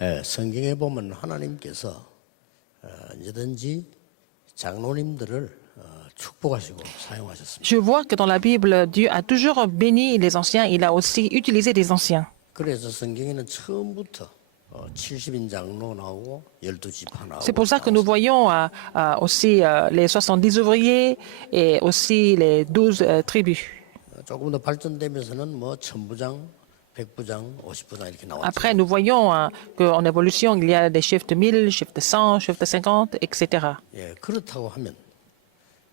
예, 성경에 보면 하나님께서 언제든지 장로님들을 축복하시고 사용하셨습니다. Je vois que dans la Bible, Dieu a toujours béni les anciens. Il a aussi utilisé des anciens. 그래서 성경에는 처음부터 70인 장로 나오고 12지파 나오고 C'est pour ça que nous voyons aussi les 70 ouvriers et aussi les 12 tribus. 조금 더 발전되면서는 뭐 천부장, 백부장, 50부장 이렇게 나왔죠. Après, nous voyons qu'en évolution, il y a des chefs de 1000, chefs de 100, chefs de 50, etc. 예, 그렇다고 하면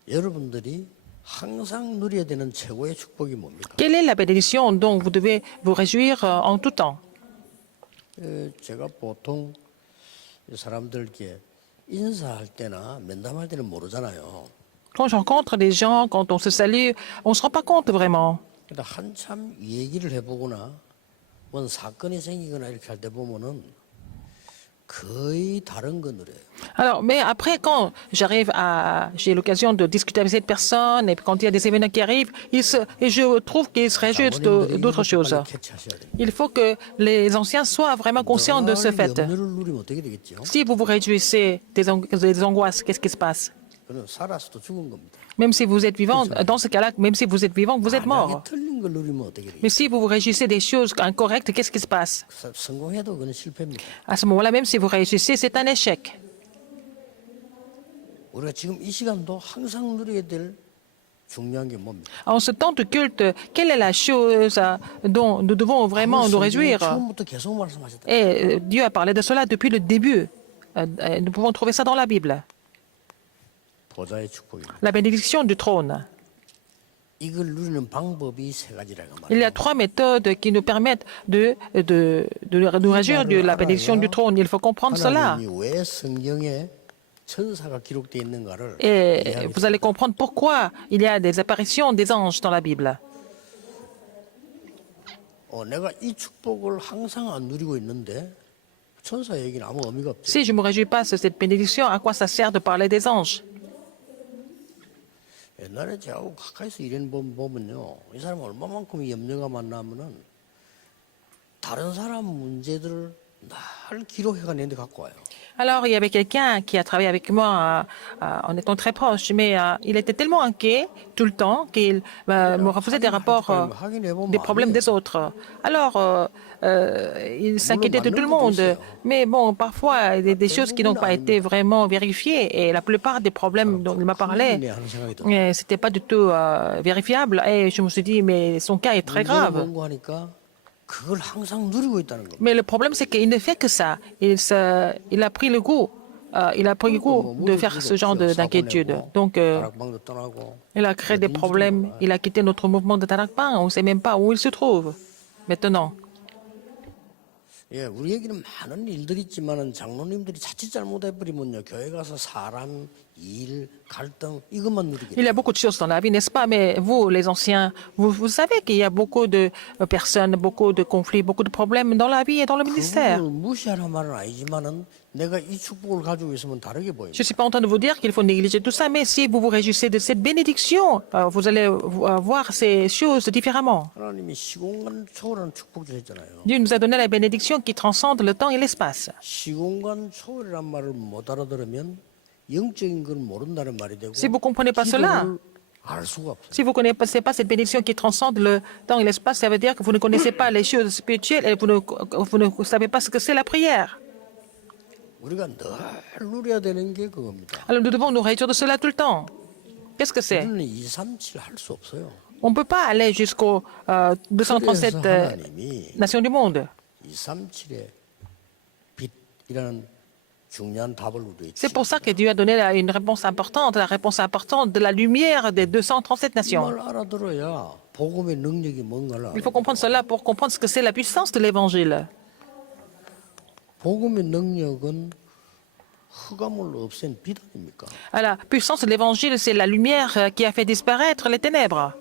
여러분들이 항상 누려야 되는 최고의 축복이 뭡니까? Quelle est la bénédiction dont vous devez vous réjouir en tout temps? 제가 보통 사람들께 인사할 때나 면담할 때는 모르잖아요. Quand je rencontre des gens, quand on se salue, on ne se rend pas compte vraiment. 근데 한참 얘기를 해보거나 뭔 사건이 생기거나 이렇게 할 때 보면은 거의 다른 거 누려요. Alors, mais après, quand j'ai l'occasion de discuter avec cette personne, et quand il y a des événements qui arrivent, et je trouve qu'ils se réjouissent d'autres choses. 빨리 캐치하셔야 됩니다. Il faut que les anciens soient vraiment conscients de ce fait. 염려를 누리면 어떻게 되겠죠? Si vous vous réjouissez des angoisses, qu'est-ce qui se passe? 그는 살아서도 죽은 겁니다. Même si vous êtes vivant, dans ce cas-là, même si vous êtes vivant, vous êtes 만약에 mort. 틀린 걸 누리면 어떻게 되겠죠? Mais si vous vous réjouissez des choses incorrectes, qu'est-ce qui se passe? 성공해도 그는 실패입니다. À ce moment-là, même si vous réussissez, c'est un échec. 우리가 지금 이 시간도 항상 누려야 될 중요한 게 뭡니까? En ce temps de culte, quelle est la chose dont nous devons vraiment nous 성경에 réjouir? 처음부터 계속 말씀하셨다. Et Dieu a parlé de cela depuis le début. Nous pouvons trouver ça dans la Bible. 보좌의 축복입니다. La bénédiction du trône. 이걸 누리는 방법이 세 가지라고 Il y 말해요. a trois méthodes qui nous permettent de nous réjouir de la bénédiction du trône. Il faut comprendre cela. 하나님이 왜 성경에 천사가 기록되어 있는가를 Et 이해하게 vous allez comprendre pourquoi il y a des apparitions des anges dans la Bible. 내가 이 축복을 항상 안 누리고 있는데 천사 얘기는 아무 의미가 없죠. Si je ne me réjouis pas de cette bénédiction, à quoi ça sert de parler des anges? 옛날에 저하고 가까이서 일하는 분 보면요, 이 사람 얼마만큼 염려가 많나면은 다른 사람 문제들을 날 기록해가 내는데 갖고 와요. Alors, il y avait quelqu'un qui a travaillé avec moi en étant très proche, mais il était tellement inquiet tout le temps qu'il me refaisait des rapports des problèmes des autres. Alors, il s'inquiétait de tout le monde. Mais bon, parfois, il y a des choses qui n'ont pas été vraiment vérifiées et la plupart des problèmes dont il m'a parlé, c'était pas du tout vérifiable. Et je me suis dit, mais son cas est très grave. 뭔고 하니까 그걸 항상 누리고 있다는 겁니다. Mais le problème, c'est qu'il ne fait que ça. Il a pris le goût. Il a pris le goût de faire ce genre d'inquiétude. Donc, 다락방도 떠나고 il a créé des problèmes. Il a quitté notre mouvement de Tarakpan. On ne sait même pas où il se trouve maintenant. 예, 우리에게는 많은 일들이 있지만은 장로님들이 자칫 잘못해버리면요, 교회 가서 사람, 일, 갈등 이것만 누리게 Il y 돼요. a beaucoup de choses dans la vie, n'est-ce pas? Mais vous, les anciens, vous savez qu'il y a beaucoup de personnes, beaucoup de conflits, beaucoup de problèmes dans la vie et dans le ministère. 그걸 무시하는 말은 아니지만은 내가 이 축복을 가지고 있으면 다르게 보여요. Je ne suis pas en train de vous dire qu'il faut négliger tout ça, mais si vous vous réjouissez de cette bénédiction, vous allez voir ces choses différemment. 하나님이 시공간 초월하는 축복 주셨잖아요. Dieu nous a donné la bénédiction qui transcende le temps et l'espace. 시공간 초월이란 말을 못 알아들으면 영적인 걸 모른다는 말이 되고 Si vous ne comprenez pas cela, 기도를 알 수가 없어요. si vous ne connaissez pas cette bénédiction qui transcende le temps et l'espace, ça veut dire que vous ne connaissez pas les choses spirituelles et vous ne savez pas ce que c'est la prière. 우리가 늘 누려야 되는 게 그겁니다. Alors nous devons nous réjouir de cela tout le temps. Qu'est-ce que c'est? 우리는 2, 3, 7 할 수 없어요. On ne peut pas aller jusqu'aux 237 그래서 하나님이 nations du monde. 2, 3, 7의 빛이라는 중요한 답을 우리에게 C'est pour ça que Dieu a donné une réponse importante, la réponse importante de la lumière des 237 nations. 이걸 알아들어야 복음의 능력이 뭔가를 Il 알아요. faut comprendre cela pour comprendre ce que c'est la puissance de l'Évangile. 복음의 능력은 흑암을 없앤 빛 아닙니까? La puissance de l'Évangile, c'est la lumière qui a fait disparaître les ténèbres.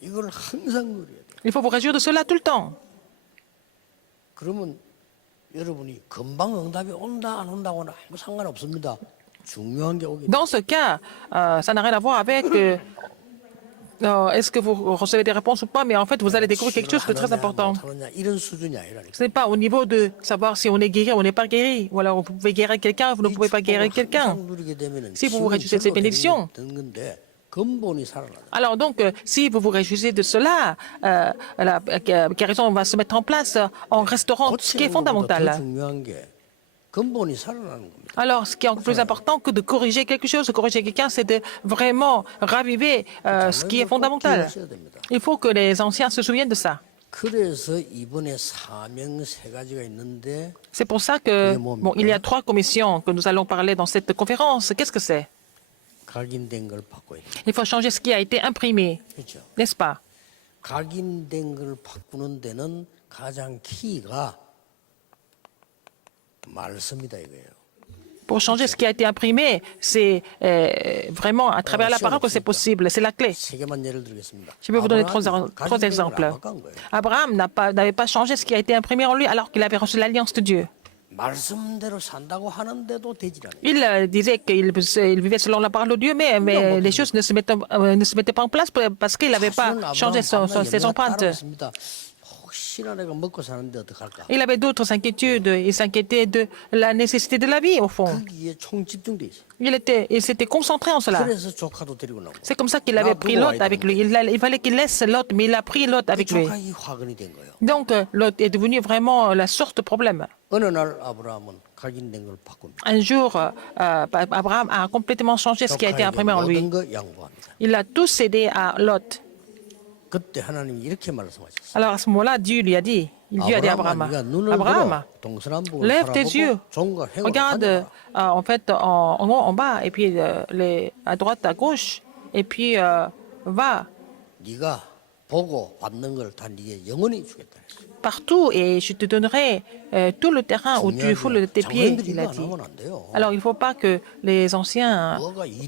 이걸 항상 누려야 돼요. Il faut vous réjouir de cela tout le temps. 그러면 여러분이 금방 응답이 온다 안 온다고는 아무 상관없습니다. 중요한 게 오게 돼요. Dans ce cas, ça n'a rien à voir avec est-ce que vous recevez des réponses ou pas, mais en fait, vous allez découvrir quelque chose de très important. 이런 수준이 아니라니까. Ce n'est pas au niveau de savoir si on est guéri ou on n'est pas guéri. Ou alors, vous pouvez guérir quelqu'un, vous ne pouvez pas guérir quelqu'un. Si vous vous réjouissez de ces bénédictions. 근본이 살아나요. Alors donc, si vous vous réjouissez de cela, la guérison va se mettre en place en restaurant ce qui est 더 fondamental. 중요한 게 근본이 살아나는 겁니다. Alors, ce qui est encore plus important que de corriger quelque chose, de corriger quelqu'un, c'est de vraiment raviver ce qui est fondamental. Il faut que les anciens se souviennent de ça. 그래서 이번에 사명 세 가지가 있는데 C'est pour ça que, bon, il y a 3 commissions que nous allons parler dans cette conférence. Qu'est-ce que c'est? 각인된 걸 바꿔야 돼요. Il faut changer ce qui a été imprimé, 그렇죠? n'est-ce pas? 각인된 걸 바꾸는 데는 가장 키가 말씀이다 이거예요. Pour changer ce qui a été imprimé, c'est vraiment à travers la parole que c'est possible. C'est la clé. 세 개만 예를 들겠습니다. Je vais vous donner 아브라함이 3 각인된 걸 exemples. 안 바꾼 거예요. Abraham n'avait pas changé ce qui a été imprimé en lui alors qu'il avait reçu l'alliance de Dieu. 말씀대로 산다고 하는데도 되질 않아요. Il disait qu'il vivait selon la parole de Dieu, mais les choses ne se mettaient pas en place parce qu'il n'avait pas changé ses empreintes. 혹시나 내가 먹고 사는데 어떡할까? Il avait d'autres inquiétudes. Il s'inquiétait de la nécessité de la vie, au fond. 거기에 총 집중돼 있어. Il s'était concentré en cela. 그래서 조카도 데리고 나오고. C'est comme ça qu'il avait pris Lot avec lui. Il fallait qu'il laisse Lot, mais il a pris Lot avec lui. 조카이 화근이 된 거예요. Donc, Lot est devenu vraiment la source de problème. 어느 날 아브라함은 각인된 걸 바꿉니다. Un jour, Abraham a complètement changé ce qui a été imprimé en lui. 모든 거 양보합니다. Il a tout cédé à Lot. 그때 하나님이 이렇게 말씀하셨어요. Alors à ce moment-là, Dieu lui a dit, Dieu a dit à Abraham, Abraham, lève tes yeux, regarde en fait en haut, en bas, et puis à droite, à gauche, et puis va 네가 보고 받는 걸 다 네게 영원히 주겠다. 그랬어요. partout et je te donnerai tout le terrain où tu foules tes pieds, il a dit. Alors il ne faut pas que les anciens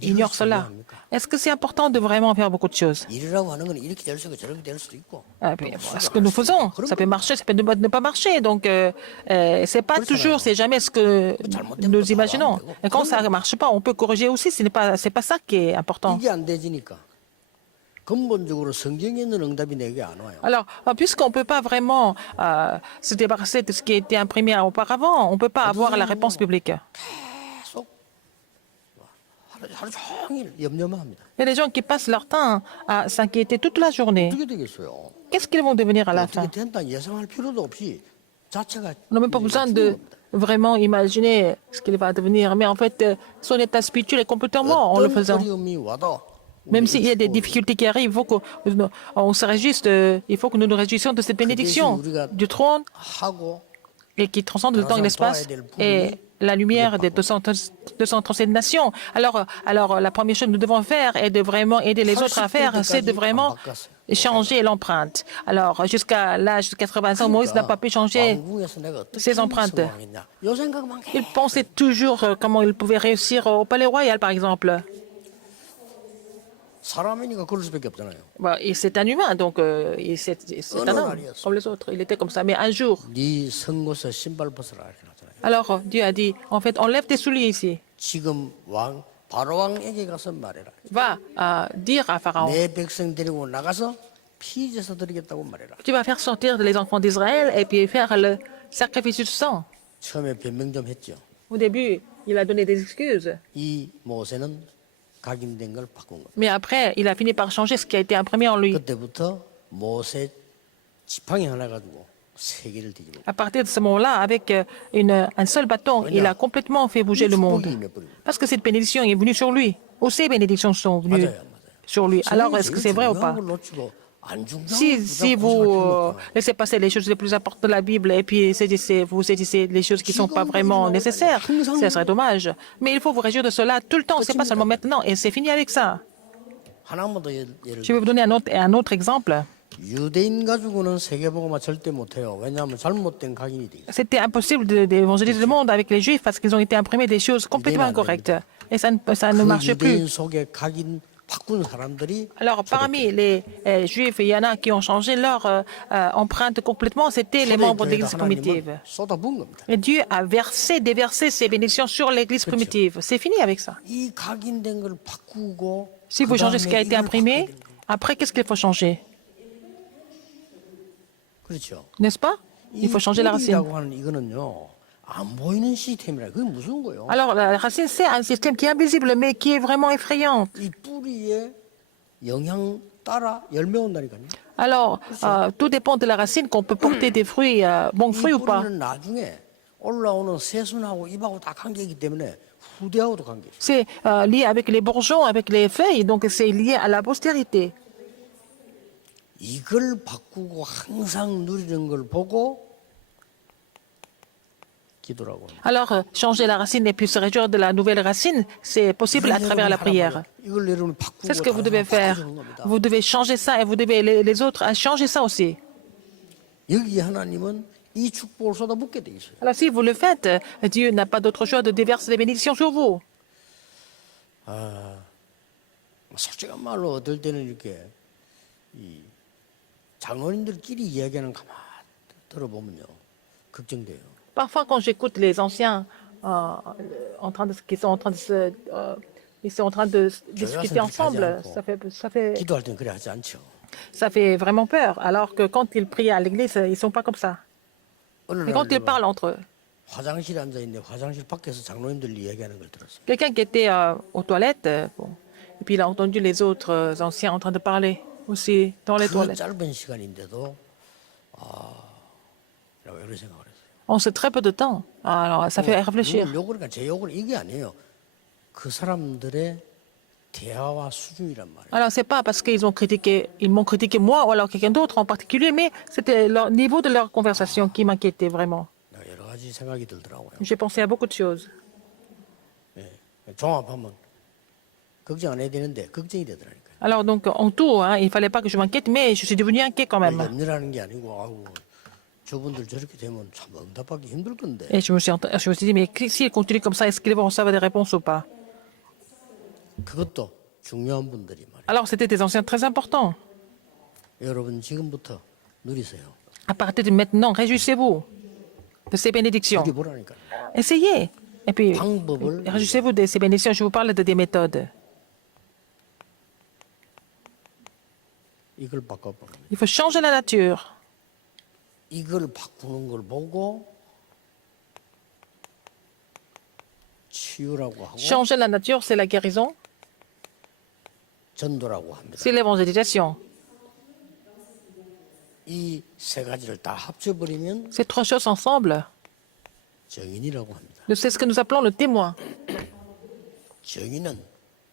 ignorent cela. Est-ce que c'est important de vraiment faire beaucoup de choses? 일이라고 하는 건 이렇게 될 수 있고 저렇게 될 수도 있고. Ce que nous faisons, ça peut marcher, ça peut ne pas marcher. Donc, c'est pas toujours, c'est jamais ce que nous imaginons. Et quand ça ne marche pas, on peut corriger aussi. C'est pas ça qui est important. 이게 안 되지니까 근본적으로 성경에 있는 응답이 내게 안 와요. Alors, puisqu'on ne peut pas vraiment se débarrasser de ce qui a été imprimé auparavant, on ne peut pas avoir la réponse biblique. 계속 하루 종일 염려만 합니다. Il y a des gens qui passent leur temps à s'inquiéter toute la journée. 어떻게 되겠어요? Qu'est-ce qu'ils vont devenir à la fin? 어떻게 된다 예상할 필요도 없이 자체가 On n'a même pas besoin de vraiment imaginer ce qu'il va devenir. Mais en fait, son état spirituel est complètement mort en le faisant. 어려움이 와도 Même s'il y a des difficultés qui arrivent, il faut qu'on se réjouisse, il faut que nous nous réjouissions de cette bénédiction du trône 하고 et qui transcende le temps et l'espace et la lumière des 237 nations. Alors, la première chose que nous devons faire est de vraiment aider les autres à faire, c'est de vraiment changer l'empreinte. Alors, jusqu'à l'âge de 80 ans, Moïse n'a pas pu changer 왕궁에서 내가 어떻게 ses empreintes. 성공하겠냐. 요 생각만 해. Il pensait toujours comment il pouvait réussir au palais royal, par exemple. 사람이니까 그럴 수밖에 없잖아요. Et c'est un humain, donc c'est un homme, comme les autres. Il était comme ça. Mais un jour, 네 선고서 신발 벗어라 이렇게 나잖아요. alors Dieu a dit, en fait, enlève tes souliers ici. 지금 바로 왕에게 가서 말해라. Va dire à Pharaon, 내 백성 데리고 나가서 피제사 드리겠다고 말해라. tu vas faire sortir les enfants d'Israël et puis faire le sacrifice du sang. 처음에 변명 좀 했죠. Au début, il a donné des excuses. 이 모세는 각인된 걸 바꾼 거예요. Mais après, il a fini par changer ce qui a été imprimé en lui. 그때부터 모세 지팡이 하나 가지고 세계를 뒤집어. À partir de ce moment-là, avec un seul bâton, il a complètement fait bouger le monde. Parce que cette bénédiction est venue sur lui. Ou ces bénédictions sont venues sur lui. Alors, est-ce que c'est vrai ou pas? Si vous laissez passer les choses les plus importantes de la Bible et puis vous saisissez les choses qui ne sont pas vraiment nécessaires, ce serait dommage. Mais il faut vous réjouir de cela tout le temps, ce n'est pas seulement maintenant. Et c'est fini avec ça. 하나만 더 예를 Je vais vous donner un autre exemple. 유대인 가지고는 세계복음화 절대 못해요. 왜냐하면 잘못된 각인이 돼 있어요. C'était impossible d'évangéliser le monde avec les Juifs parce qu'ils ont été imprimés des choses complètement incorrectes. Et ça ne marche plus. 유대인 속에 각인 바꾼 사람들이 Alors, parmi les Juifs, il y en a qui ont changé leur empreinte complètement. C'était les membres de l'Église primitive. 쏟아부은 겁니다. Et Dieu a déversé ses bénédictions sur l'Église primitive. C'est fini avec ça. 이 각인된 걸 바꾸고 Si vous changez ce qui a été imprimé, Après, qu'est-ce qu'il faut changer? 그렇죠. N'est-ce pas? Il 이 faut changer la racine. 뿌리라고 하는 이거는요. 안 보이는 시스템이라 그게 무서운 거예요. Alors, la racine, c'est un système qui est invisible, mais qui est vraiment effrayant. 이 뿌리에 영향 따라 열매 온다니까요. Alors, tout dépend de la racine, qu'on peut porter des fruits, bons 이 fruits ou pas. 뿌리는 나중에 올라오는 새순하고 잎하고 다 관계이기 때문에 후대하고도 관계 있어요. C'est lié avec les bourgeons, avec les feuilles, donc c'est lié à la postérité. 이걸 바꾸고 항상 누리는 걸 보고 기도라고 합니다. Alors, changer la racine et puis se réjouir de la nouvelle racine, c'est possible à travers la prière. 이걸 여러분이 바꾸고 C'est ce que vous 다른 devez 사람 faire. 바꿔주는 겁니다. Vous devez changer ça et vous devez les autres à changer ça aussi. 여기 하나님은 이 축복을 쏟아붓게 돼 있어요. Alors, si vous le faites, Dieu n'a pas d'autre choix de déverser des bénédictions sur vous. 솔직한 말로 어떨 때는 이렇게 이 장로님들끼리 이야기하는 가만 들어보면요 걱정돼요. Parfois, quand j'écoute les anciens qui sont en train de ils sont en train de discuter ensemble, 기도할 땐 그래 하지 않죠. ça fait vraiment peur. Alors que quand ils prient à l'église, ils sont pas comme ça. 어느 Mais quand ils 날 parlent entre eux, 화장실에 앉아 있는데 화장실 밖에서 장로님들 이야기하는 걸 들었어요. quelqu'un qui était aux toilettes, bon, et puis il a entendu les autres anciens en train de parler aussi dans les 그 toilettes. 짧은 시간인데도 라고 이런 생각을 했어요. On sait très peu de temps. Alors, ça fait réfléchir. 누굴 욕을 제 욕은 이게 아니에요. 그 사람들의 대화와 수준이란 말이에요. Alors, c'est pas parce qu'ils m'ont critiqué moi ou alors quelqu'un d'autre en particulier, mais c'était le niveau de leur conversation qui m'inquiétait vraiment. 내가 여러 가지 생각이 들더라고요. J'ai pensé à beaucoup de choses. 예. 종합하면 걱정 안 해야 되는데 걱정이 되더라니까요. Alors, donc, en tout, hein, il fallait pas que je m'inquiète, mais je suis devenu inquiet quand même. 염려라는 게 아니고 아우 저분들 저렇게 되면 참 응답하기 힘들 건데. Et je me suis dit, mais s'ils continuent comme ça, est-ce qu'ils vont recevoir des réponses ou pas? 그것도 중요한 분들이 말이에요. Alors, c'était des anciens très importants. 여러분 지금부터 누리세요. À partir de maintenant, réjouissez-vous de ces bénédictions. 누리보라니까요. Essayez. Et puis, 방법을 réjouissez-vous de ces bénédictions. Je vous parle de des méthodes. 이걸 바꿔보는 거예요. Il faut changer la nature. 이걸 바꾸는 걸 보고 치유라고 하고 Changer la nature, c'est la guérison, 전도라고 합니다. c'est l'évangélisation. 이 세 가지를 다 합쳐버리면 Ces trois choses ensemble, 정인이라고 합니다. c'est ce que nous appelons le témoin. 정인은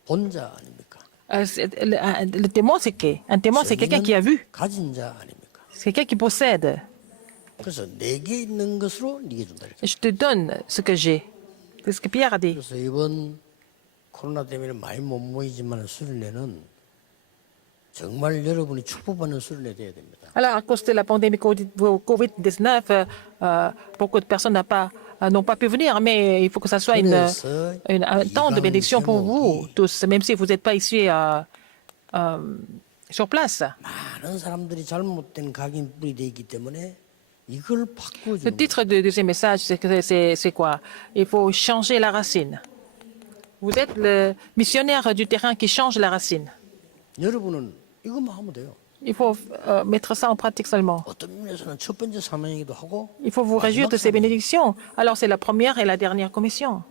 본자 아닙니까? Le témoin, c'est qui? Un témoin, c'est quelqu'un qui a vu. 가진 자 아닙니까? C'est quelqu'un qui possède. 그래서 내게 있는 것으로 네게 준다 이렇게. Et je te donne ce que j'ai. C'est ce que Pierre a dit. 그래서 이번 코로나 때문에 많이 못 모이지만 수련회는 정말 여러분이 축복받는 수련회 돼야 됩니다. Alors, à cause de la pandémie Covid-19, beaucoup de personnes n'ont pas pu venir, mais il faut que ça soit un temps de bénédiction pour vous tous, même si vous n'êtes pas ici sur place. 많은 사람들이 잘못된 각인 뿌리 돼 있기 때문에 이걸 Le 바꿔주는 titre de ce message, c'est quoi? Il faut changer la racine. Vous êtes le missionnaire du terrain qui change la racine. 여러분은 이것만 하면 돼요. Il faut mettre ça en pratique seulement. 어떤 면에서는 첫 번째 사명이기도 하고 Il faut vous réjouir de ces 마지막 사명. bénédictions. Alors, c'est la première et la dernière commission,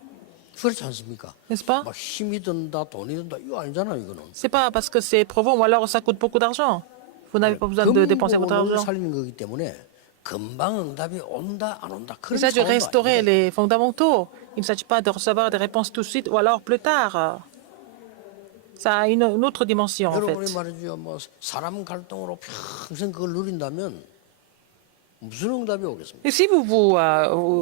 그렇지 않습니까? n'est-ce pas? 막 힘이 든다 돈이 든다 이거 아니잖아요 이거는. C'est pas parce que c'est éprouvant ou alors ça coûte beaucoup d'argent. Vous n'avez pas besoin de dépenser votre 근본을 argent. 살리는 거기 때문에 금방 응답이 온다 안 온다 Il 그런 s'agit de 차원도 restaurer 아니에요. les fondamentaux. Il ne s'agit pas de recevoir des réponses tout de suite ou alors plus tard. Ça a une autre dimension, en 여러분이 fait. 말이죠 뭐 사람 갈등으로 평생 그걸 누린다면 무슨 응답이 오겠습니까? Et si vous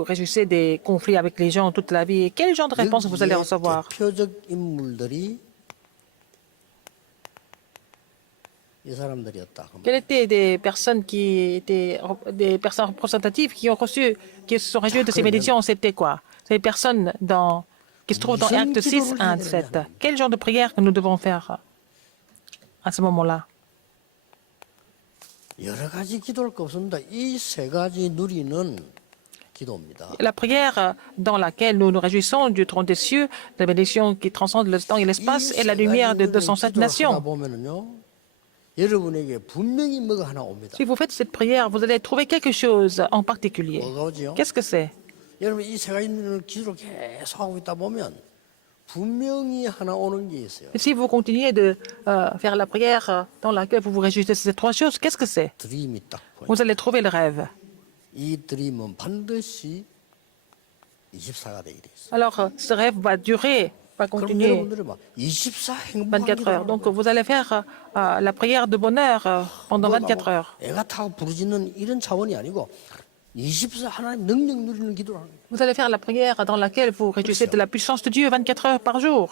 réjouissez des conflits avec les gens toute la vie, quel genre de réponse vous allez 여기에 recevoir? 대표적 인물들이 이 사람들이었다. 그럼 Quelles étaient des personnes qui étaient des personnes représentatives qui qui se sont réjouies de ces bénédictions? C'était quoi? C'est les personnes qui se trouvent dans Acte 6, 1, 7. Quel genre de prière que nous devons faire à ce moment-là? 여러 가지 기도할 거 없습니다. 이 세 가지 누리는 기도입니다. La prière dans laquelle nous nous réjouissons du trône des cieux, la bénédiction qui transcende le temps et l'espace, et la lumière de 207 nations. 보면은요, 여러분에게 분명히 뭐가 하나 옵니다. Si vous faites cette prière, vous allez trouver quelque chose en particulier. 뭐가 오지요? Qu'est-ce que c'est? 여러분 이 세 가지 일을 기도를 계속 하고 있다 보면 분명히 하나 오는 게 있어요. Et si vous continuez de faire la prière dans laquelle vous vous réjouissez de ces trois choses, qu'est-ce que c'est? 드림이 딱 보여요. Vous allez trouver le rêve. 이 드림은 반드시 24가 되게 돼 있어요. Alors, ce rêve va durer, va 그럼 continuer 여러분들이 막 24 행복한 24 heures. Donc, vous allez faire la prière de bonheur pendant 24 heures. 애가 타고 부르짖는 이런 차원이 아니고 24 하나님 능력 누리는 기도를 하는 거예요. Vous allez faire la prière dans laquelle vous réjouissez de la puissance de Dieu 24 heures par jour.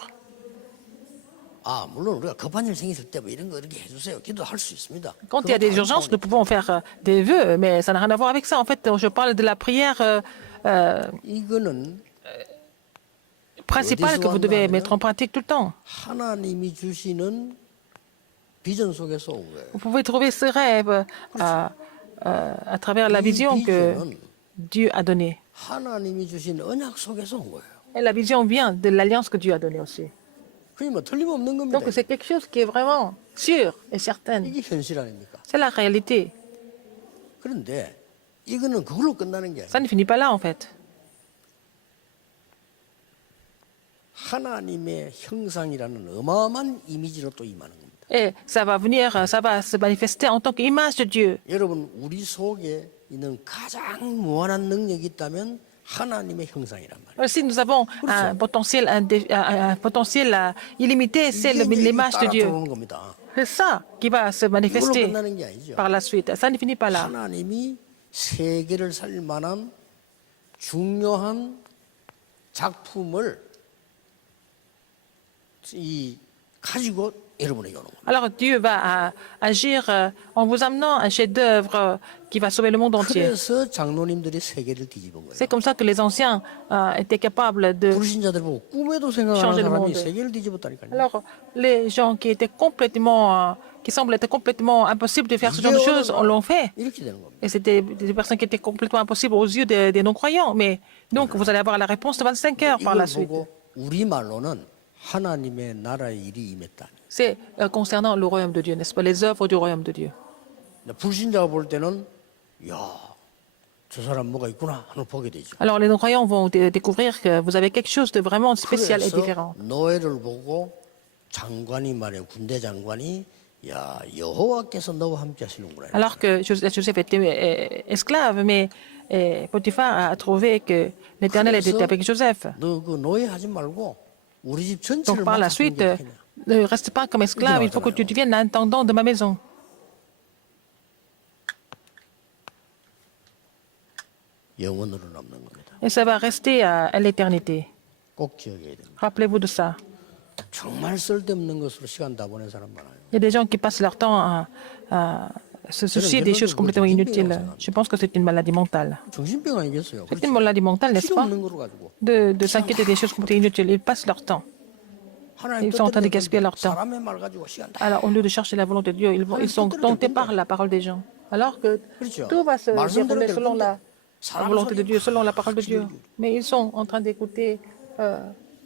아 물론 우리가 급한 일 생겼을 때 뭐 이런 거 이렇게 해주세요. 기도할 수 있습니다. Quand il y a des urgences, nous pouvons faire des vœux, mais ça n'a rien à voir avec ça. En fait, je parle de la prière 이거는 principale que vous devez mettre en pratique tout le temps. 하나님이 주시는 비전 속에서 온 거예요. Vous pouvez trouver ce rêve à travers la vision que Dieu a donnée. 하나님이 주신 언약 속에서 온 거예요. Et la vision vient de l'alliance que Dieu a donnée aussi. 그게 뭐 틀림없는 겁니다. Donc c'est quelque chose qui est vraiment sûr et certain. 이게 현실 아닙니까? C'est la réalité. 그런데 이거는 그걸로 끝나는 게 Ça 아니에요. ne finit pas là en fait. 하나님의 형상이라는 어마어마한 이미지로 또 임하는 겁니다. Et ça va venir, ça va se manifester en tant qu'image de Dieu. 여러분 우리 속에 있는 가장 무한한 능력이 있다면 하나님의 형상이란 말이에요. Si nous avons un potentiel, un potentiel illimité, c'est l'image de Dieu. 들어오는 겁니다. C'est ça qui va se 이걸로 manifester 끝나는 게 아니죠. par la suite. Ça ne finit pas là. 하나님이 세계를 살릴 만한 중요한 작품을 가지고 여러분에게 오는 겁니다. Alors Dieu va agir en vous amenant un chef-d'œuvre qui va sauver le monde entier. 그래서 장로님들이 세계를 뒤집은 거예요. C'est comme ça que les anciens étaient capables de... 불신자들 보고 꿈에도 생각하는 changer le 사람이 monde. 세계를 뒤집었다니까요. Alors les gens qui étaient complètement, qui semblent être complètement impossibles de faire ce genre de choses, on l'ont fait. 이렇게 되는 겁니다. Et c'était des personnes qui étaient complètement impossibles aux yeux des non-croyants. Mais donc vous allez avoir la réponse de 25 heures par 이걸 la suite. 보고 우리 말로는 하나님의 나라의 일이 임했다. C'est concernant le royaume de Dieu, n'est-ce pas? Les œuvres du royaume de Dieu. 불신자가 볼 때는 야, 저 사람 뭐가 있구나 하는 보게 되죠. Alors les non-croyants vont découvrir que vous avez quelque chose de vraiment spécial et 그래서 différent. 노예를 보고 장관이 말해 군대 장관이 야 여호와께서 너와 함께 하시는구나. Alors que Joseph était esclave, mais Potiphar a trouvé que l'Éternel était avec Joseph. 너 그 노예 하지 말고 우리 집 전체를 Donc par la 맡아주는 suite, 게 좋겠냐. ne reste pas comme esclave, il faut que tu deviennes l'intendant de ma maison. 영원으로 남는 겁니다. Et ça va rester à l'éternité. 꼭 기억해야 됩니다. Rappelez-vous de ça. 정말 쓸데없는 것으로 시간 다 보낸 사람 많아요. Il y a des gens qui passent leur temps à se soucier des choses complètement inutiles. Je pense que c'est une maladie mentale. 정신병 아니겠어요? C'est une maladie mentale, n'est-ce 필요 pas? 없는 거로 가지고 De s'inquiéter des choses complètement inutiles. Ils passent leur temps. 하나님 Ils sont en train de gaspiller leur temps. 사람의 말 가지고 시간 다. Alors, au lieu de chercher la volonté de Dieu, ils sont tentés par la parole des gens. Alors que 그렇죠. tout va se dérouler 말씀대로 selon 될 la 사람 volonté de 소리 Dieu, selon la parole de 같이 Dieu. 들리고. Mais ils sont en train d'écouter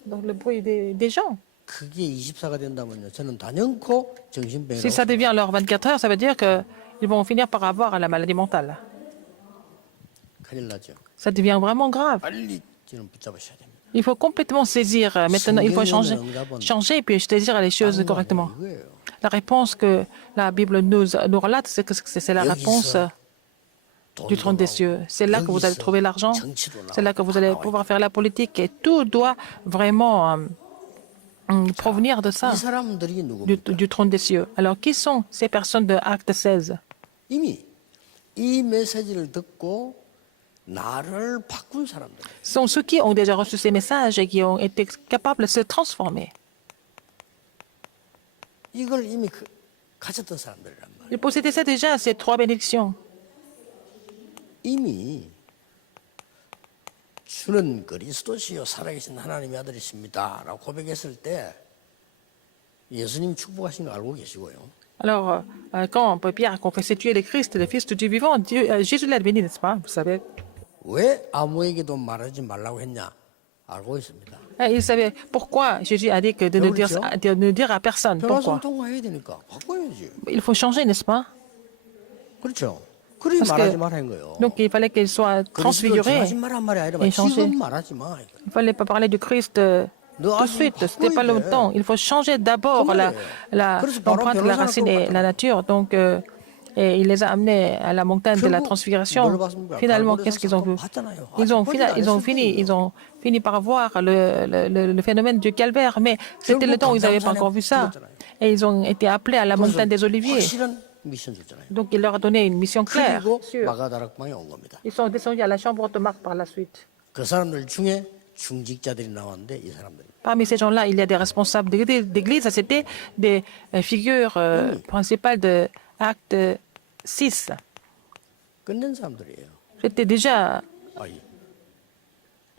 donc le bruit des gens. 그게 24가 된다면요. 저는 단연코 정신병이라고. Si ça devient leur 24 heures, ça veut dire qu'ils vont finir par avoir la maladie mentale. 큰일 나죠. Ça devient vraiment grave. 빨리 지금 붙잡으셔야 됩니다. Il faut complètement saisir. Maintenant, il faut changer et puis saisir les choses correctement. 이거예요. La réponse que la Bible nous relate, c'est que c'est la réponse du trône des cieux. C'est là que vous allez trouver l'argent. C'est là que vous allez pouvoir faire la politique. Et tout doit vraiment provenir de ça, 이 사람들이 누굽니까? du trône des cieux. Alors, qui sont ces personnes de Acte 16? 이미 이 메시지를 듣고 나를 바꾼 사람들. Ce sont ceux qui ont déjà reçu ces messages et qui ont été capables de se transformer. 이걸 이미 가졌던 사람들이란 말이에요. Ils possédaient ça déjà, ces trois bénédictions. 이미 주는 그리스도시요 살아계신 하나님의 아들이십니다 라고 고백했을 때 예수님 축복하신 거 알고 계시고요. Alors, quand Pierre a confessé tu es le Christ, le Fils du Dieu vivant, Jésus l'a béni, n'est-ce pas? Vous savez. 왜 아무에게도 말하지 말라고 했냐? 알고 있습니다. Et il savait pourquoi Jésus a dit que de ne dire à personne. 변화성 Pourquoi? 통과해야 되니까 바꿔야지. Il faut changer, n'est-ce pas? 그렇죠. 그러지 Parce 말하지 que, 말한 거예요. donc il fallait qu'il soit 그리스도 transfiguré. 전하지 말란 말이 아니라 et changer. 지금 말하지 마. Il ne fallait pas parler du Christ 너 tout de 아직 suite. Ce n'était pas le 바꿔야 돼. temps. Il faut changer d'abord 그래. 그래서 바로 l'empreinte de la 변호사를 racine et 끌고 la nature. Donc, et il les a amenés à la montagne de la 결국 transfiguration. 뭘 봤습니까? Finalement, 갈보리 qu'est-ce qu'ils ont vu? 봤잖아요. Ils ont, 아직 확인 안 ils ont fini par voir le phénomène du calvaire, mais c'était le temps où ils n'avaient pas encore vu ça. Et ils ont été appelés à la montagne des Oliviers. 확실한 미션 줬잖아요. Donc, il leur a donné une mission claire. 그리고 sûre. 마가다락방에 온 겁니다. Ils sont descendus à la chambre de Marc par la suite. 그 사람들 중에 중직자들이 나왔는데 이 사람들이 Parmi ces gens-là, il y a des responsables d'église. C'était des figures principales de Acte 6. 끝낸 사람들이에요. C'était déjà. 아니,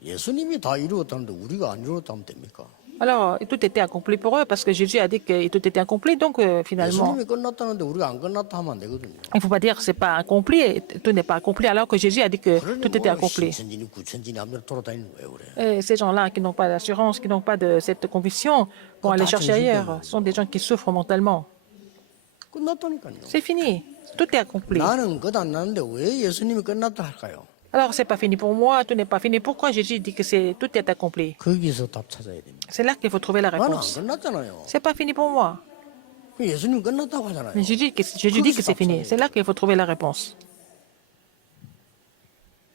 예수님이 다 이루었다는데 우리가 안 이루었다면 됩니까? Alors, tout était accompli pour eux parce que Jésus a dit que tout était accompli. Donc, finalement, 예수님이 끝났다는데 우리가 안 끝났다 하면 안 되거든요. il ne faut pas dire que c'est pas accompli, tout n'est pas accompli, alors que Jésus a dit que 그러니 tout était 뭐 accompli. 신천지니 구천지니 아무데나 돌아다니는 거예요, 그래. Et ces gens-là qui n'ont pas d'assurance, qui n'ont pas de cette conviction, vont aller chercher ailleurs. Ce sont des gens qui souffrent mentalement. 끝났다니까요. C'est fini, tout est accompli. 나는 끝 안 났는데 왜 예수님이 끝났다 할까요? Alors, c'est pas fini pour moi, tout n'est pas fini. Pourquoi Jésus dit que tout est accompli? 거기서 답 찾아야 됩니다. C'est là qu'il faut trouver la 나는 안 réponse. 끝났잖아요. C'est pas fini pour moi. 그 예수님 끝났다고 하잖아요. Mais Jésus dit que c'est fini. C'est là qu'il faut trouver la réponse.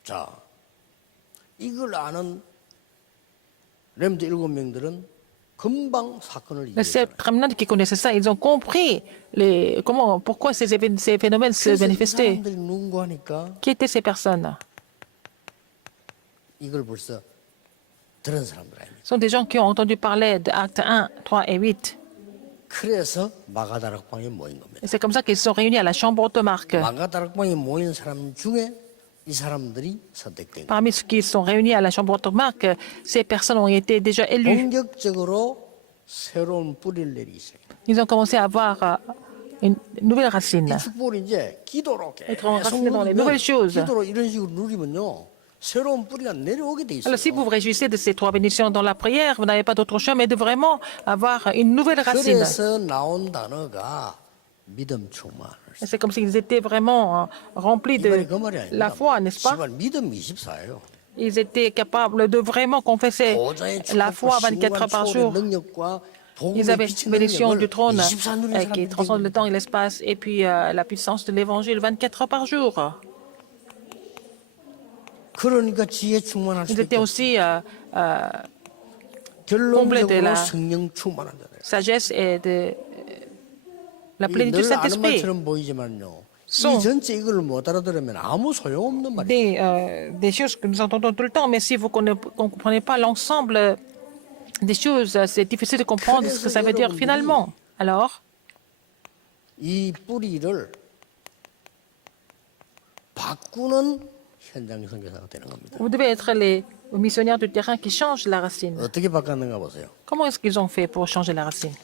자, 이걸 아는 렘드 7명들은 금방 사건을 Les sept promenades qui connaissaient ça, ils ont compris pourquoi ces phénomènes se 그래서 이 manifestaient. 사람들이 누군가 하니까 Qui étaient ces personnes? 이걸 벌써 들은 사람들 아닙니까? Ce sont des gens qui ont entendu parler de Actes 1, 3 et 8. 그래서 마가다락방에 모인 겁니다. Et c'est comme ça qu'ils se sont réunis à la chambre de Marc. 마가다락방에 모인 사람 중에 이 사람들이 선택된 거예요. Parmi ceux qui se sont réunis à la chambre de Marc, ces personnes ont été déjà élues. 본격적으로 새로운 뿌리를 내리기 시작해요. Ils ont commencé à avoir une nouvelle racine. 이 축복을 이제 기도로 Être enraciné 계속 dans les 누리면 nouvelles choses. 기도로 이런 식으로 누리면요. 새로운 뿌리가 내려오게 돼 있어요. Alors, si vous vous réjouissez de ces trois bénédictions dans la prière, vous n'avez pas d'autre choix, mais de vraiment avoir une nouvelle racine. 그래서 나온 단어가 믿음 충만. Et c'est comme s'ils étaient vraiment remplis 이 de 말이 그 말이 아닙니다. la foi, n'est-ce pas? 시발 믿음 24예요. Ils étaient capables de vraiment confesser la foi 24 heures par jour. Ils avaient une bénédiction du trône qui transcende le temps et l'espace, et puis la puissance de l'évangile 24 heures par jour. 그러니까 지혜 충만할 Ils 수 étaient 있고 aussi 결론적으로 성령 충만한 자들. sagesse et de la plénitude du 늘 아는 Saint-Esprit. 말처럼 보이지만요. sont 이 전체 이걸 못 알아들으면 아무 소용없는 말이에요. des choses que nous entendons tout le temps, mais si vous ne comprenez pas l'ensemble des choses, c'est difficile de comprendre ce que ça veut dire finalement. Alors, 이 뿌리를 바꾸는 현장 선교사가 되는 겁니다. vous devez être les missionnaires du terrain qui changent la racine. 어떻게 바꿨는가 보세요. Comment est-ce qu'ils ont fait pour changer la racine?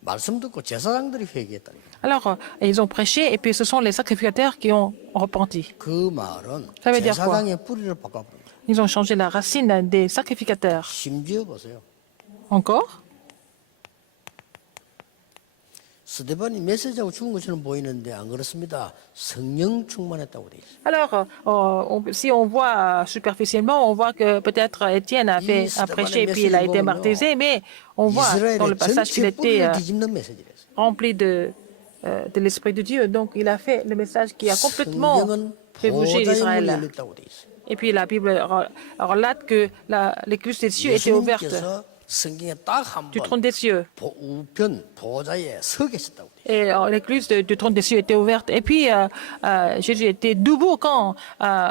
말씀 듣고 제사장들이 회개했다니까. Alors, ils ont prêché et puis ce sont les sacrificateurs qui ont repenti. 그 말은 Ça veut dire quoi? 제사장의 뿌리를 바꿔버린 거예요. Ils ont changé la racine des sacrificateurs. 심지어 보세요. Encore? 스데반이 메시지하고 죽은 것처럼 보이는데 안 그렇습니다. 성령 충만했다고 돼 있어요. Alors, si on voit superficiellement, on voit que peut-être Étienne a prêché et puis il a été martyrisé, mais on voit dans le 이스라엘의 passage qu'il 전체 était 뿌리를 뒤집는 메시지랬어요. rempli de l'Esprit de Dieu. Donc, il a fait le message qui a complètement 성경은 fait bouger 보좌의 문이 Israël. 열렸다고 돼 있어요. Et puis, la Bible relate que l'écluse des cieux était ouverte 예수님께서 성경에 딱 한 du 번 trône des cieux. 우편 보좌에 서 계셨다고 돼 있어요. Et l'église du trône des cieux était ouverte. Et puis, Jésus était debout quand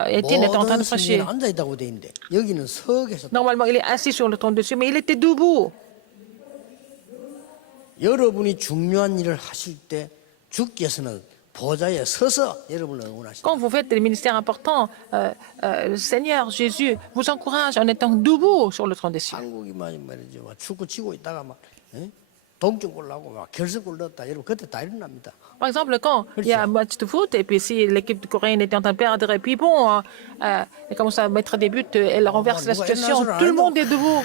Étienne était en train de 모든 prêcher. 성경에 앉아 있다고 돼 있는데 여기는 서 계셨다. Normalement, il est assis sur le trône des cieux, mais il était debout. 여러분이 중요한 일을 하실 때 주께서는 보좌에 서서 여러분을 응원하신다. Quand vous faites des ministères importants, le Seigneur Jésus vous encourage en étant debout sur le trône des cieux. 한국이 말이죠. 축구 치고 있다가 막 동점골 나고 막 결승골 넣었다. 여러분 그때 다 일어납니다. Par exemple, quand il y a un match de foot et puis si l'équipe coréenne était en train de perdre et puis bon, elle commence à mettre des buts, elle renverse la situation. Tout le monde est debout.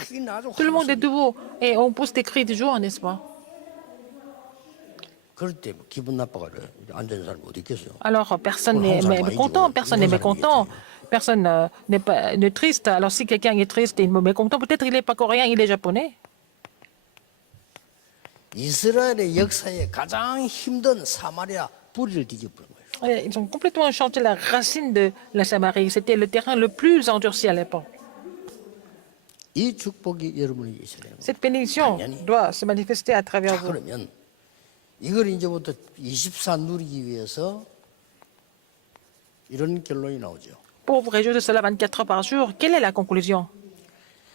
Tout le monde est debout. Et on pousse des cris de joie, n'est-ce pas? 그럴 때 기분 나빠가 앉은 사람 어디 있겠어요? Alors, personne n'est mécontent, personne n'est mécontent, personne n'est pas n'est triste. Alors, si quelqu'un est triste et mécontent, peut-être il n'est pas coréen, il est japonais. 이스라엘의 역사에 가장 힘든 사마리아 뿌리를 뒤집은 거예요. Ils ont complètement chanté la racine de la Samarie. C'était le terrain le plus endurci à l'époque. 이 축복이 여러분에게 있어야 되는 거예요. Cette bénédiction doit se manifester à travers 자, vous. 그러면 이걸 이제부터 24 누리기 위해서 이런 결론이 나오죠. Pour vous réjouir de cela 24 heures par jour, quelle est la conclusion?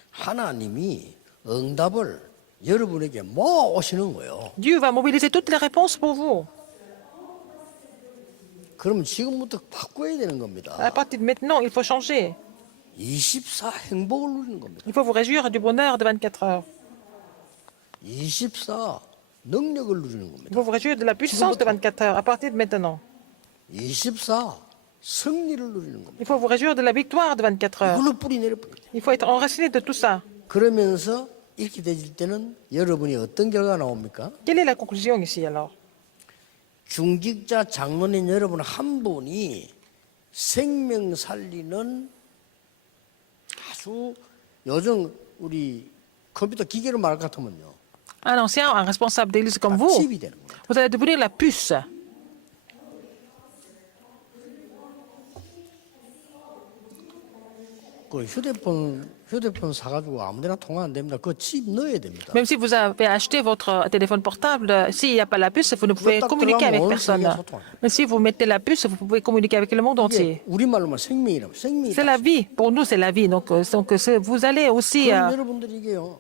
하나님이 응답을 여러분에게 모아 오시는 거예요. Dieu va mobiliser toutes les réponses pour vous. 그러면 지금부터 바꿔야 되는 겁니다. À partir de maintenant, il faut changer. 24 행복을 누리는 겁니다. Il faut vous réjouir du bonheur de 24 heures. 24 능력을 누리는 Il 겁니다. faut vous réjouir de la puissance de 24 heures à partir de maintenant. 24 승리를 누리는 겁니다. Il faut vous réjouir de la victoire de 24 heures. 이걸로 뿌리 내려버립니다. Il faut être enraciné de tout ça. 그러면서 이렇게 되질 때는 여러분이 어떤 결과가 나옵니까? Quelle est la conclusion ici alors? 중직자 장로님 여러분 한 분이 생명 살리는 아주 요즘 우리 컴퓨터 기계로 말할 것 같으면요. Un ancien, un responsable d'église comme vous, 칩이 되는 거예요. vous allez devenir la puce. 그 휴대폰 사가지고 아무데나 통화 안 됩니다. 그 칩 넣어야 됩니다. Même si vous avez acheté votre téléphone portable, s'il n'y a pas la puce, vous ne pouvez 딱 communiquer avec 들어가면 personne. 세계에 소통해요. Mais si vous mettez la puce, vous pouvez communiquer avec le monde entier. 이게 우리말로만 생명이라고 생명이. C'est la vie. Pour nous, c'est la vie. Donc vous allez aussi 그럼 여러분들이 이게요.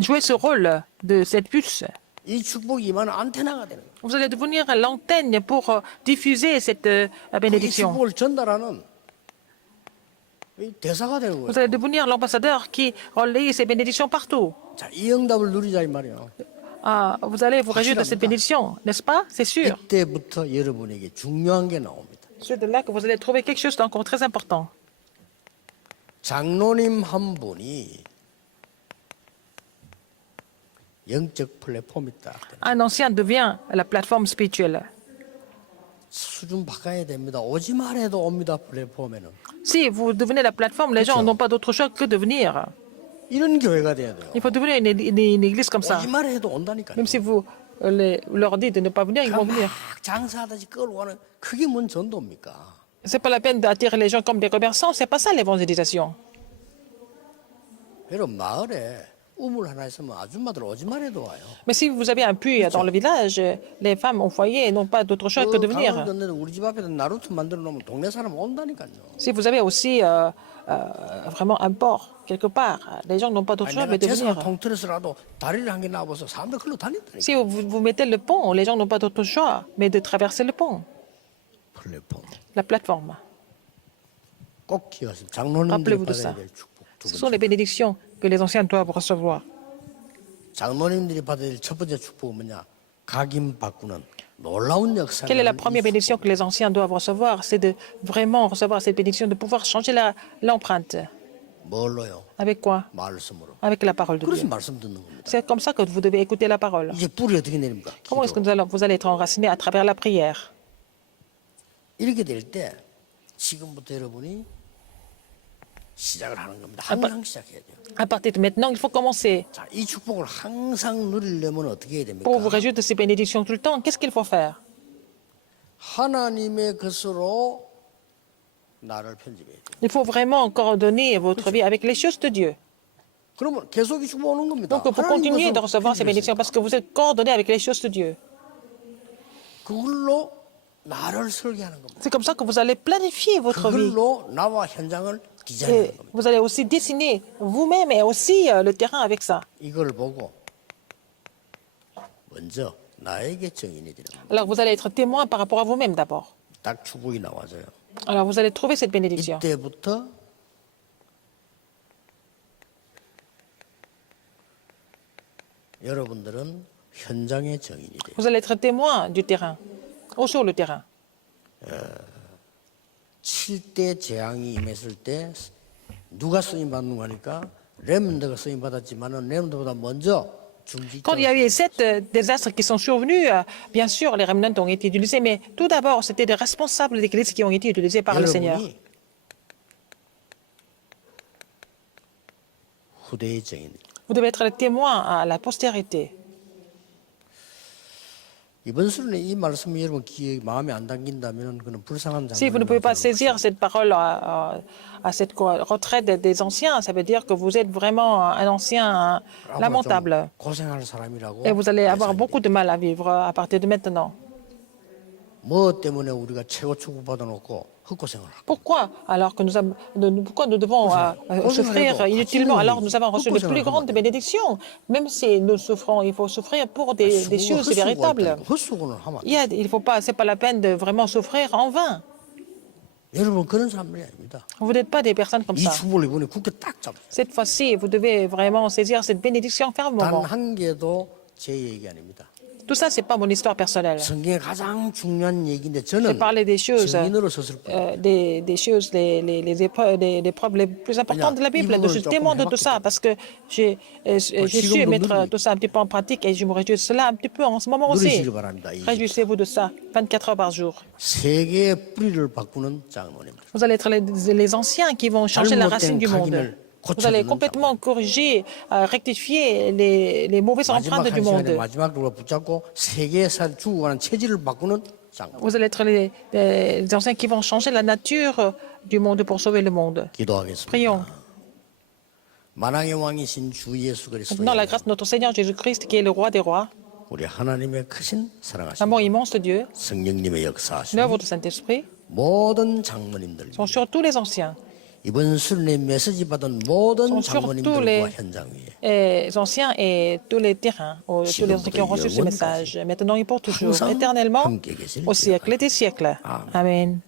jouer ce rôle de cette puce. 이 축복이 임하는 안테나가 되는 거예요. Vous allez devenir l'antenne pour diffuser cette 이 bénédiction. 축복을 전달하는 이 대사가 되는 Vous 거예요. allez devenir l'ambassadeur qui relaie ces bénédictions partout. 자, 이 응답을 누리자 이 말이에요. Vous allez vous réjouir de cette bénédiction, n'est-ce pas? C'est sûr. 이때부터 여러분에게 중요한 게 나옵니다. C'est de là que vous allez trouver quelque chose d'encore très important. 장로님 한 분이 영적 플랫폼이 딱 되는 Un ancien devient la plateforme spirituelle. 수준 바꿔야 됩니다. 오지 말해도 옵니다. 플랫폼에는 Si vous devenez la plateforme, les gens n'ont pas d'autre choix que de venir. 이런 교회가 돼야 돼요. Il faut devenir une église comme ça. 오지 말해도 온다니까요. Même si vous leur dites de ne pas venir, ils vont venir. 막 장사하듯이 끌고 가는 그게 뭔 전도입니까? C'est pas la peine d'attirer les gens comme des commerçants, c'est pas ça l'évangélisation. 여러분 마을에 우물 하나 있으면 아줌마들 오지 말해도 와요. Mais si vous avez un puits dans le village, les femmes au foyer n'ont pas d'autre choix que de venir. 강원도에 우리 집 앞에다 나루트 만들어 놓으면 동네 사람 온다니까요. Si vous avez aussi vraiment un port quelque part, les gens n'ont pas d'autre 아니, choix 내가 mais de 재산 venir. 통틀어서라도 다리를 한 개 놔봐서 사람들 글로 다닌다니까. Si vous mettez le pont, les gens n'ont pas d'autre choix mais de traverser le pont, 플랫폼 la plateforme. 꼭 기억하세요. 장로님들이 Rappelez-vous de 받아야 ça. 될 축복 두 Ce sont les 번째. bénédictions que les anciens doivent recevoir. 장로님들이 받아야 될 첫 번째 축복은 뭐냐? 각인 바꾸는 놀라운 역사를 Quelle est la première bénédiction que les anciens doivent recevoir? C'est de vraiment recevoir cette bénédiction, de pouvoir changer l'empreinte. 뭘로요? Avec quoi? 말씀으로. Avec la parole de 그래서 Dieu. 말씀 듣는 겁니다. C'est comme ça que vous devez écouter la parole. 이제 뿌리 어떻게 내립니까? Comment est-ce que 기도. vous allez être enraciné à travers la prière? 이렇게 될 때 지금부터 여러분이 시작을 하는 겁니다. 항상 시작해야 돼요. À partir de maintenant, il faut commencer. 자, 이 축복을 항상 누리려면 어떻게 해야 됩니까? Pour vous réjouir de ces bénédictions tout le temps, qu'est-ce qu'il faut faire? 하나님의 것으로 나를 편집해야 돼요. Il faut vraiment coordonner votre vie avec les choses de Dieu. 그러면 계속 이 축복 오는 겁니다. Donc, vous 하나님 continuez de 것으로 recevoir ces bénédictions 편집했으니까. parce que vous êtes coordonné avec les choses de Dieu. 그걸로 나를 설계하는 겁니다. C'est comme ça que vous allez planifier votre vie. 그걸로 나와 현장을 Et 디자인하는 겁니다. vous allez aussi dessiner vous-même et aussi le terrain avec ça. 이걸 보고 먼저 나에게 정인이 되는 겁니다. Alors, vous allez être témoin par rapport à vous-même d'abord. 딱 축복이 나와져요. Alors, vous allez trouver cette bénédiction. 이때부터 여러분들은 현장의 정인이 돼요. Vous allez être témoin du terrain, ou sur le terrain. 7대 재앙이 임했을 때 누가 쓰임 받는 거니까 렘넌트가 쓰임 받았지만은 렘넌트보다 먼저 Quand il y a eu 7 désastres qui sont survenus, bien sûr, les remnants ont été utilisés, mais tout d'abord, c'était des responsables d'église qui ont été utilisés par le Seigneur. 여러분이 후대의 정인. Vous devez être le témoin à la postérité. 이번 수련회 이 말씀이 여러분 귀에 마음에 안 담긴다면 그는 불쌍한 Si vous ne pouvez pas saisir cette parole à cette retraite des anciens, ça veut dire que vous êtes vraiment un ancien lamentable. 고생할 사람이라고. Et vous allez avoir beaucoup de mal à vivre à partir de maintenant. 뭐 때문에 우리가 최고 축복받아 놓고 헛고생을 하고. Pourquoi alors que pourquoi nous devons souffrir inutilement alors nous avons reçu les plus grandes bénédictions? Même si nous souffrons, il faut souffrir pour des choses véritables. 헛수고를 하면 Il faut pas, c'est pas la peine de vraiment souffrir en vain. 여러분 그런 사람들이 아닙니다. Vous n'êtes pas des personnes comme 이 ça. 축복을 이번에 굳게 딱 잡으세요. Cette fois-ci, vous devez vraiment saisir cette bénédiction fermement. 단 한 개도 제 얘기 아닙니다. Tout ça, c'est pas mon histoire personnelle. 성경의 가장 중요한 얘기인데 Je 저는 parlais des choses, 증인으로 섰을 뿐. des choses, les épreuves, les preuves les plus importantes de la Bible. Je suis témoin de tout ça parce que j'ai su mettre tout ça un petit peu en pratique et je me réjouis de cela un petit peu en ce moment aussi. 누리시길 바랍니다. 이 Réjouissez-vous de ça, 24 heures par jour. 세계의 뿌리를 바꾸는 장로님들. Vous allez être les anciens qui vont changer la racine du monde. Vous allez complètement corriger, rectifier les mauvaises empreintes du monde. 마지막으로 붙잡고 세계에 죽어가는 체질을 바꾸는 장로. Vous allez être les anciens qui vont changer la nature du monde pour sauver le monde. 기도하겠습니다. Prions. 만왕의 왕이신 주 예수 Maintenant, la 그리스도의 grâce de notre Seigneur Jésus-Christ, qui est le roi des rois, 우리 하나님의 크신 사랑하신 l'amour immense de Dieu, 성령님의 역사하신 l'œuvre du Saint-Esprit, 모든 장로님들 sont sur tous les anciens, 이번 수련회 메시지 받은 모든 sont sur tous 장로님들과 현장 위에 les anciens et tous les terrains, tous les anciens qui ont reçu ce message, maintenant et pour toujours, éternellement, au siècle des siècles. Amen.